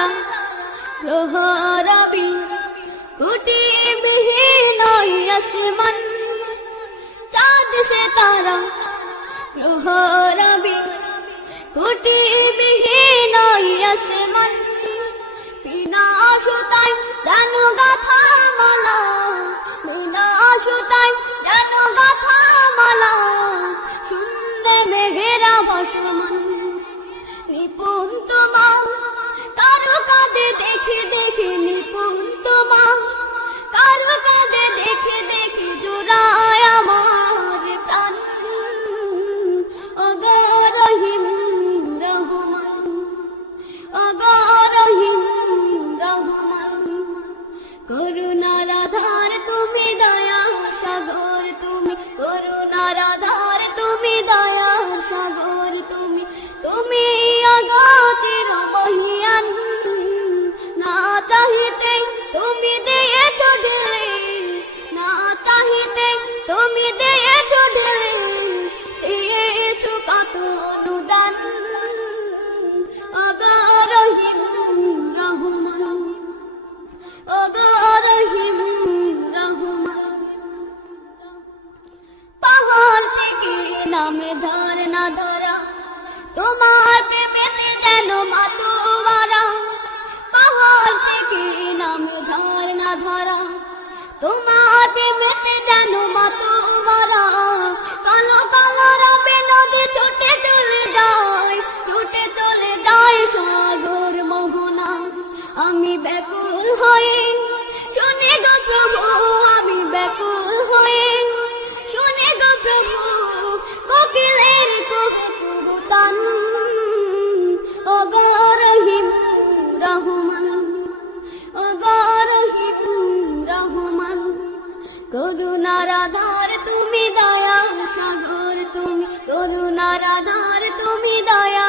তারা প্রহরবি কোটি বিহীন আসমান চাঁদ সে তারা প্রহরবি কোটি বিহীন আসমান বিনা সুতায় যেন গাথা মালা বিনা সুতায় যেন গাথা মালা শুনবে মেঘেরা ভাসমান নিপুণ তোমা কারো কাঁধে দেখে দেখে নিপুণ তোমা কারো কাঁধে দেখে দেখে জোড়ায় আমার প্রাণ ওগো রহিম রহমান ওগো রহিম রহমান করুণার আধার তুমি দয়ার সাগর তুমি করুণার আধার তুমি দয়ার সাগর তুমি তুমি অগতির মহিয়ান না চাহিতে তুমি দিয়েছ ঢেলে না চাহিতে তুমি দিয়েছ ঢেলে দিয়েছ কত অনুদান ওগো রহিম রহমান ওগো রহিম রহমান পাহাড় থেকে নামে ঝর্ণা ধরা তোমার প্রেমেতে যেন মাতোয়ারা পাহাড় থেকে নামে ঝর্ণা ধরা তোমার প্রেমেতে যেন মাতোয়ারা কালো কালো রবে নদী ছুটে চলে যায় সাগর মোহনা আমি ব্যাকুল হয়ে শুনে গো প্রভু আমি ব্যাকুল হয়ে শুনে গো প্রভু কোকিলের কুহুতান ওগো রহিম রহমান ওগো রহিম রহমান করুণার আধার তুমি দয়ার সাগর তুমি করুণার আধার তুমি দয়া